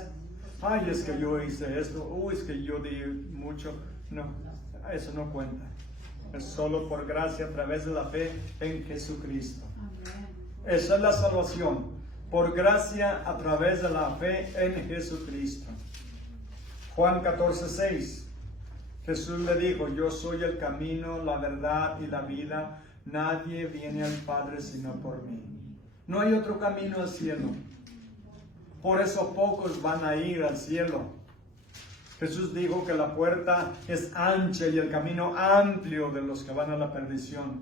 Ay, es que yo hice esto, es que yo di mucho. No, eso no cuenta. Es solo por gracia a través de la fe en Jesucristo. Esa es la salvación. Por gracia a través de la fe en Jesucristo. Juan 14:6. Jesús le dijo, yo soy el camino, la verdad y la vida. Nadie viene al Padre sino por mí. No hay otro camino al cielo. Por eso pocos van a ir al cielo. Jesús dijo que la puerta es ancha y el camino amplio de los que van a la perdición.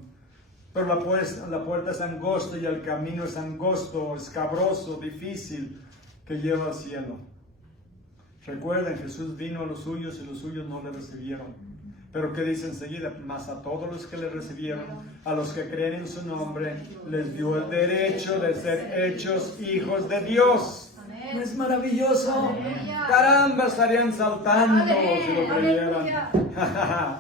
Pero la puerta es angosta y el camino es angosto, escabroso, difícil, que lleva al cielo. Recuerden, Jesús vino a los suyos y los suyos no le recibieron. Pero ¿qué dice enseguida? Mas a todos los que le recibieron, a los que creen en su nombre, les dio el derecho de ser hechos hijos de Dios. ¿No es maravilloso? Aleluya. Caramba, estarían saltando si lo creyeran.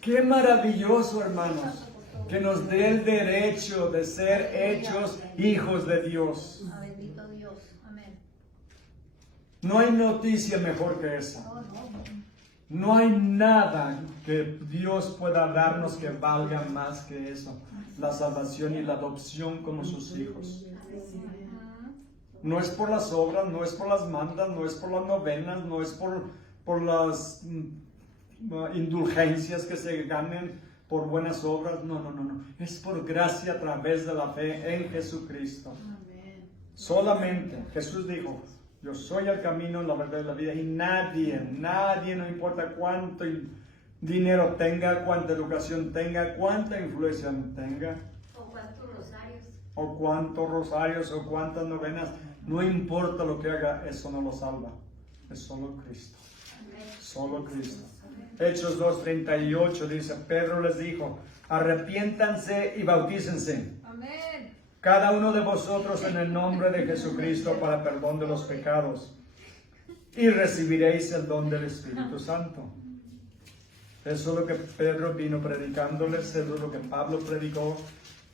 Qué maravilloso, hermanos, que nos dé el derecho de ser hechos hijos de Dios. Bendito Dios. Amén. No hay noticia mejor que esa. No hay nada que Dios pueda darnos que valga más que eso. La salvación y la adopción como sus hijos. No es por las obras, no es por las mandas, no es por las novenas, no es por las indulgencias que se ganen por buenas obras. No. Es por gracia a través de la fe en Jesucristo. Amén. Solamente Jesús dijo, yo soy el camino, la verdad y la vida. Y nadie, no importa cuánto dinero tenga, cuánta educación tenga, cuánta influencia tenga. O cuántos rosarios, o cuántas novenas. No importa lo que haga, eso no lo salva. Es solo Cristo. Solo Cristo. Hechos 2:38 dice, Pedro les dijo, arrepiéntanse y bautícense. Amén. Cada uno de vosotros en el nombre de Jesucristo para perdón de los pecados, y recibiréis el don del Espíritu Santo. Eso es lo que Pedro vino predicándoles, eso es lo que Pablo predicó,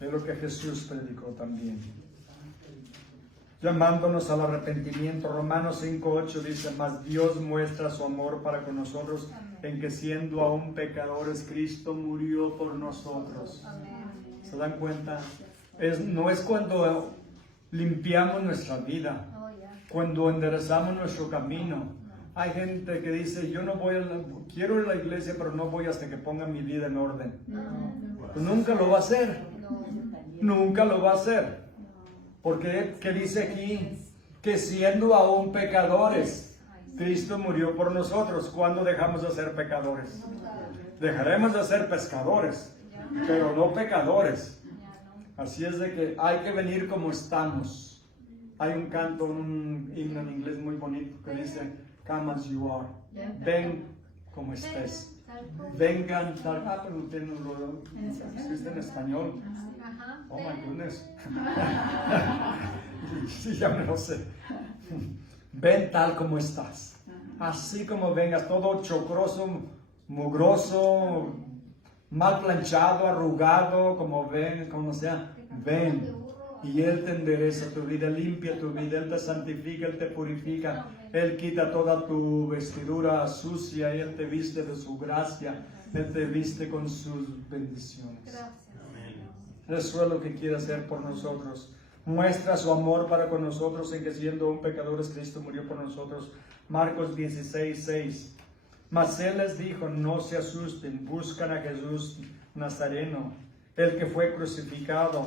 es lo que Jesús predicó también. Llamándonos al arrepentimiento. Romanos 5:8 dice, mas Dios muestra su amor para con nosotros, en que siendo aún pecadores, Cristo murió por nosotros. Amén. ¿Se dan cuenta? No es cuando limpiamos nuestra vida, Oh, ya. cuando enderezamos nuestro camino. Hay gente que dice, yo no voy quiero ir a la iglesia, pero no voy hasta que ponga mi vida en orden. Pues nunca lo va a hacer. Nunca lo va a hacer. Porque, ¿qué dice aquí? Que siendo aún pecadores, Cristo murió por nosotros. ¿Cuándo dejamos de ser pecadores? Dejaremos de ser pescadores, pero no pecadores. Así es de que hay que venir como estamos. Hay un canto, un himno en inglés muy bonito que dice, come as you are. Ven como estés. Vengan tal... Ah, pero existe en español. Ajá. Oh my goodness. Sí, ya me lo sé. Ven tal como estás. Así como vengas, todo chocroso, mugroso, mal planchado, arrugado, como ven, como sea. Ven. Y Él te endereza tu vida, limpia tu vida, Él te santifica, Él te purifica, Él quita toda tu vestidura sucia, Él te viste de su gracia, Él te viste con sus bendiciones. Gracias. Eso es lo que quiere hacer por nosotros. Muestra su amor para con nosotros en que siendo un pecadores Cristo murió por nosotros. Marcos 16:6. Mas Él les dijo, no se asusten, buscan a Jesús Nazareno, el que fue crucificado,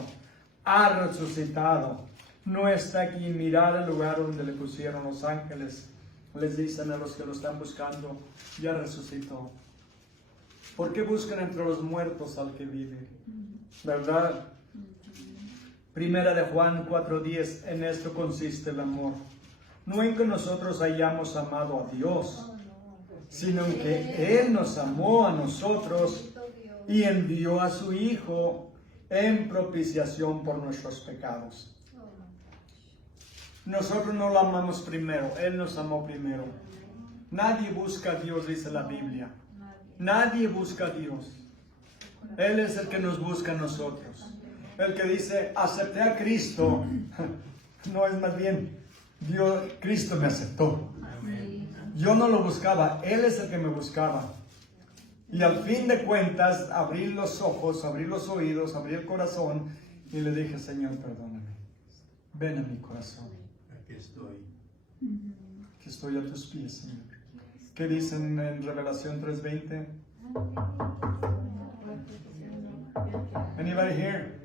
ha resucitado, no está aquí, mirad el lugar donde le pusieron los ángeles. Les dicen a los que lo están buscando, ya resucitó. ¿Por qué buscan entre los muertos al que vive? ¿Verdad? Primera de Juan 4:10, en esto consiste el amor. No en que nosotros hayamos amado a Dios, sino en que Él nos amó a nosotros y envió a su Hijo en propiciación por nuestros pecados. Nosotros no lo amamos primero, Él nos amó primero. Nadie busca a Dios, dice la Biblia. Nadie busca a Dios. Él es el que nos busca a nosotros. El que dice, acepté a Cristo, no es más bien, Cristo me aceptó. Yo no lo buscaba, Él es el que me buscaba. Y al fin de cuentas, abrí los ojos, abrí los oídos, abrí el corazón y le dije, Señor, perdóname. Ven a mi corazón. Aquí estoy. Que estoy a tus pies, Señor. ¿Qué dicen en Revelación 3:20? Anybody here?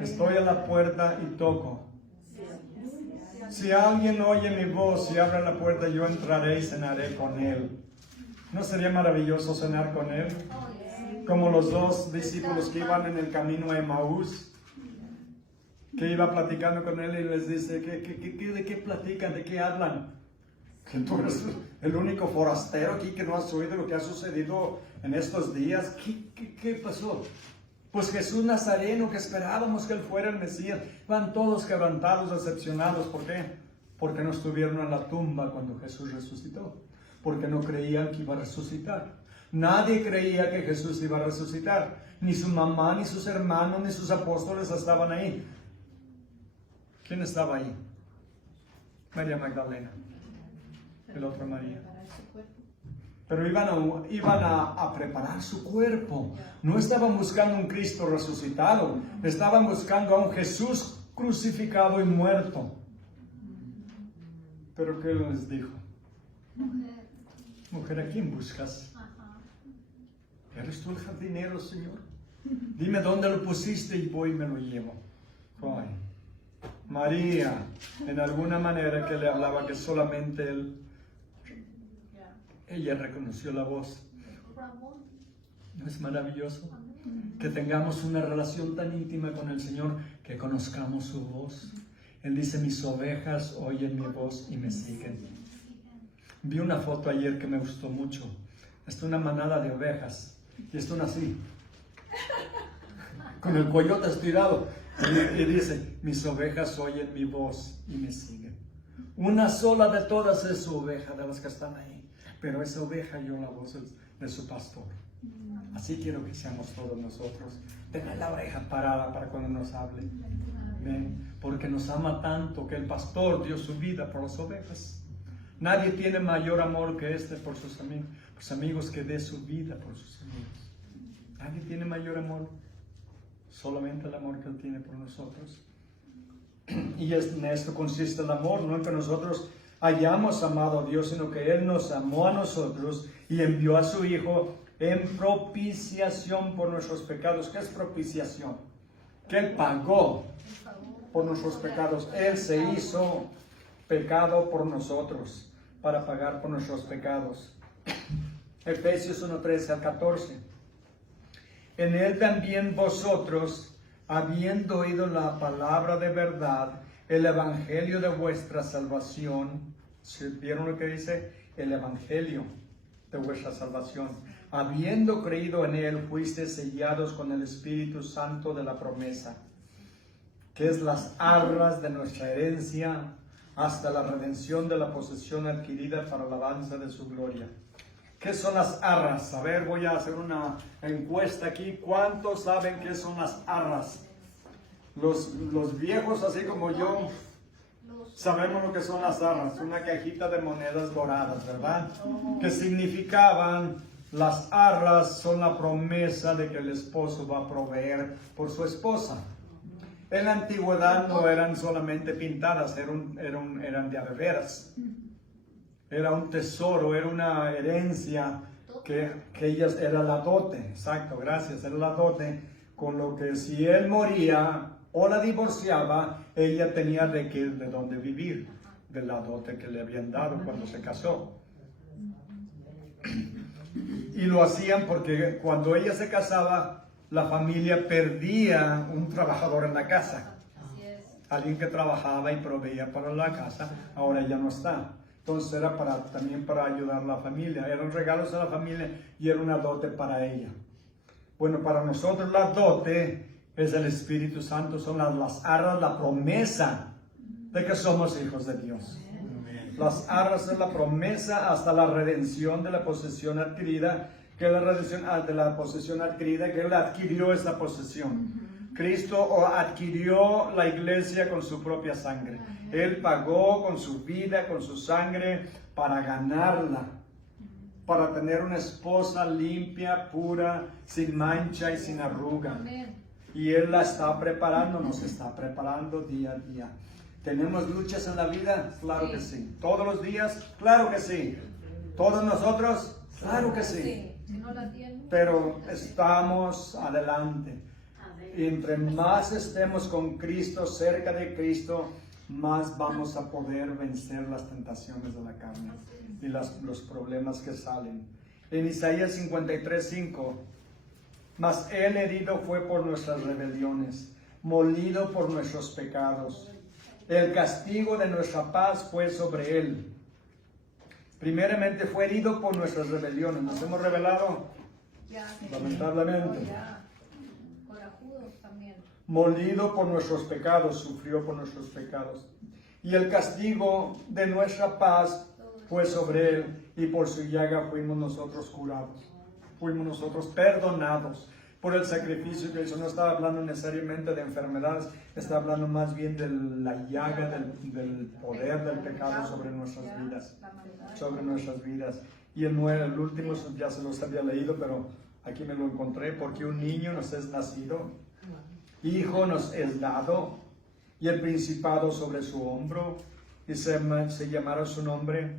Estoy a la puerta y toco. Si alguien oye mi voz y abre la puerta, yo entraré y cenaré con él. ¿No sería maravilloso cenar con él? Como los dos discípulos que iban en el camino a Emaús, que iba platicando con él y les dice, ¿de qué platican? ¿De qué hablan? Que tú eres el único forastero aquí que no has oído lo que ha sucedido en estos días. ¿Qué pasó? Pues Jesús Nazareno, que esperábamos que Él fuera el Mesías. Van todos quebrantados, decepcionados. ¿Por qué? Porque no estuvieron en la tumba cuando Jesús resucitó. Porque no creían que iba a resucitar. Nadie creía que Jesús iba a resucitar. Ni su mamá, ni sus hermanos, ni sus apóstoles estaban ahí. ¿Quién estaba ahí? María Magdalena. El otro María. Pero iban a preparar su cuerpo. No estaban buscando un Cristo resucitado. Estaban buscando a un Jesús crucificado y muerto. Pero ¿qué les dijo? Mujer, ¿a quién buscas? ¿Eres tú el jardinero, Señor? Dime dónde lo pusiste y voy y me lo llevo. Ay. María, en alguna manera que le hablaba que solamente él, ella reconoció la voz. ¿No es maravilloso? Que tengamos una relación tan íntima con el Señor que conozcamos su voz. Él dice, mis ovejas oyen mi voz y me siguen. Vi una foto ayer que me gustó mucho. Está una manada de ovejas y están así, con el coyote estirado. Y dice, mis ovejas oyen mi voz y me siguen. Una sola de todas es su oveja, de las que están ahí. Pero esa oveja oyó la voz de su pastor. Así quiero que seamos todos nosotros. Tengan la oreja parada para cuando nos hable. ¿Ven? Porque nos ama tanto que el pastor dio su vida por las ovejas. Nadie tiene mayor amor que este por sus amigos. Los amigos que dé su vida por sus amigos. Nadie tiene mayor amor. Solamente el amor que Él tiene por nosotros. Y en esto consiste el amor, no en que nosotros hayamos amado a Dios, sino que Él nos amó a nosotros y envió a su Hijo en propiciación por nuestros pecados. ¿Qué es propiciación? Que Él pagó por nuestros pecados. Él se hizo pecado por nosotros para pagar por nuestros pecados. Efesios 1:13 al 14. En Él también vosotros, habiendo oído la palabra de verdad, el evangelio de vuestra salvación. ¿Vieron lo que dice? El evangelio de vuestra salvación. Habiendo creído en Él, fuisteis sellados con el Espíritu Santo de la promesa, que es las arras de nuestra herencia, hasta la redención de la posesión adquirida para la alabanza de su gloria. ¿Qué son las arras? A ver, voy a hacer una encuesta aquí. ¿Cuántos saben qué son las arras? Los viejos, así como yo, sabemos lo que son las arras. Una cajita de monedas doradas, ¿verdad? Que significaban, las arras son la promesa de que el esposo va a proveer por su esposa. En la antigüedad no eran solamente pintadas, eran de a veras. Era un tesoro, era una herencia que ellas, era la dote, exacto, gracias, era la dote, con lo que si él moría o la divorciaba, ella tenía de dónde vivir, de la dote que le habían dado cuando se casó. Y lo hacían porque cuando ella se casaba, la familia perdía un trabajador en la casa. Alguien que trabajaba y proveía para la casa, ahora ya no está. Entonces era también para ayudar a la familia. Eran regalos a la familia y era una dote para ella. Bueno, para nosotros la dote es el Espíritu Santo, son las arras, la promesa de que somos hijos de Dios. Las arras es la promesa hasta la redención de la posesión adquirida, que es la redención de la posesión adquirida, que Él adquirió esta posesión. Cristo adquirió la iglesia con su propia sangre. Él pagó con su vida, con su sangre, para ganarla, para tener una esposa limpia, pura, sin mancha y sin arruga. Y Él la está preparando, nos está preparando día a día. ¿Tenemos luchas en la vida? Claro que sí. ¿Todos los días? Claro que sí. ¿Todos nosotros? Claro que sí. Pero estamos adelante. Y entre más estemos con Cristo, cerca de Cristo, más vamos a poder vencer las tentaciones de la carne y los problemas que salen. En Isaías 53:5, mas Él herido fue por nuestras rebeliones, molido por nuestros pecados. El castigo de nuestra paz fue sobre Él. Primeramente fue herido por nuestras rebeliones. ¿Nos hemos rebelado? Lamentablemente. Molido por nuestros pecados, sufrió por nuestros pecados. Y el castigo de nuestra paz fue sobre Él, y por su llaga fuimos nosotros curados. Fuimos nosotros perdonados por el sacrificio que hizo. No estaba hablando necesariamente de enfermedades, está hablando más bien de la llaga del poder del pecado sobre nuestras vidas. Sobre nuestras vidas. Y el último ya se los había leído, pero aquí me lo encontré. Porque un niño nos es nacido, hijo nos es dado, y el principado sobre su hombro, y se llamará su nombre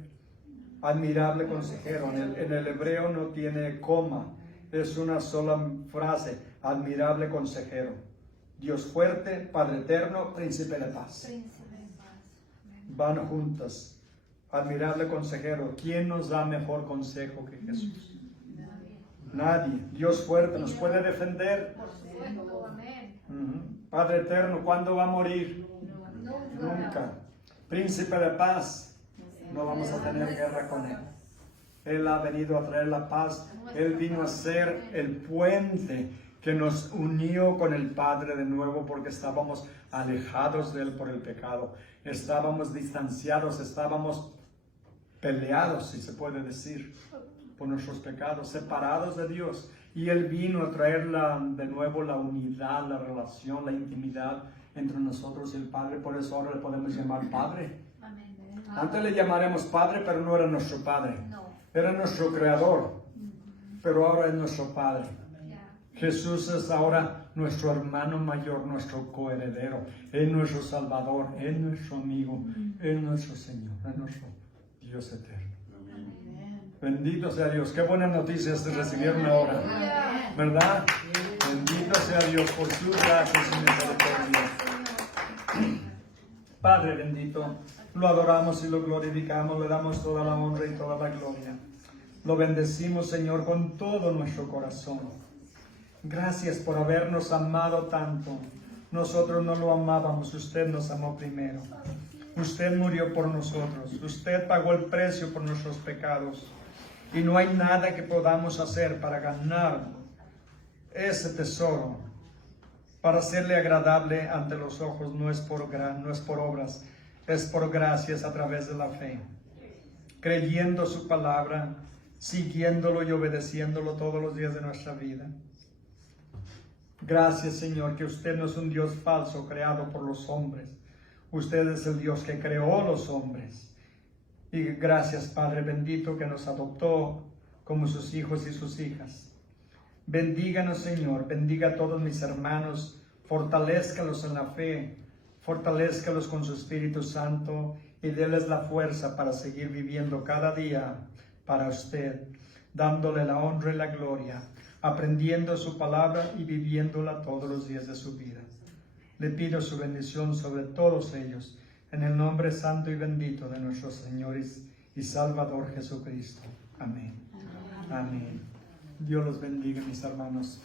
admirable consejero. En el hebreo no tiene coma, es una sola frase: admirable consejero, Dios fuerte, Padre eterno, príncipe de paz. Van juntas. Admirable consejero. ¿Quién nos da mejor consejo que Jesús? Nadie. Dios fuerte, nos puede defender. Padre eterno, ¿cuándo va a morir? Nunca. Príncipe de paz. no vamos a tener guerra con Él. Él ha venido a traer la paz. Él vino a ser el puente que nos unió con el Padre de nuevo, porque estábamos alejados de Él por el pecado. Estábamos distanciados, estábamos peleados, si se puede decir, por nuestros pecados, separados de Dios. Y Él vino a traer de nuevo la unidad, la relación, la intimidad entre nosotros y el Padre. Por eso ahora le podemos llamar Padre. Amén. Antes le llamaremos Padre, pero no era nuestro Padre. No. Era nuestro Creador, pero ahora es nuestro Padre. Jesús es ahora nuestro hermano mayor, nuestro coheredero, es nuestro Salvador, es nuestro amigo, es nuestro Señor, es nuestro Dios eterno. Bendito sea Dios. Qué buenas noticias te recibieron ahora, ¿verdad? Bendito sea Dios por su gracia y misericordia. Padre bendito, lo adoramos y lo glorificamos, le damos toda la honra y toda la gloria. Lo bendecimos, Señor, con todo nuestro corazón. Gracias por habernos amado tanto. Nosotros no lo amábamos, usted nos amó primero. Usted murió por nosotros, usted pagó el precio por nuestros pecados. Y no hay nada que podamos hacer para ganar ese tesoro, para hacerle agradable ante los ojos. No es por obras, es por gracias a través de la fe, creyendo su palabra, siguiéndolo y obedeciéndolo todos los días de nuestra vida. Gracias, Señor, que usted no es un Dios falso creado por los hombres. Usted es el Dios que creó los hombres. Y gracias, Padre bendito, que nos adoptó como sus hijos y sus hijas. Bendíganos, Señor, bendiga a todos mis hermanos, fortalézcalos en la fe, fortalézcalos con su Espíritu Santo y déles la fuerza para seguir viviendo cada día para usted, dándole la honra y la gloria, aprendiendo su palabra y viviéndola todos los días de su vida. Le pido su bendición sobre todos ellos, en el nombre santo y bendito de nuestro Señor y Salvador Jesucristo. Amén. Amén. Dios los bendiga, mis hermanos.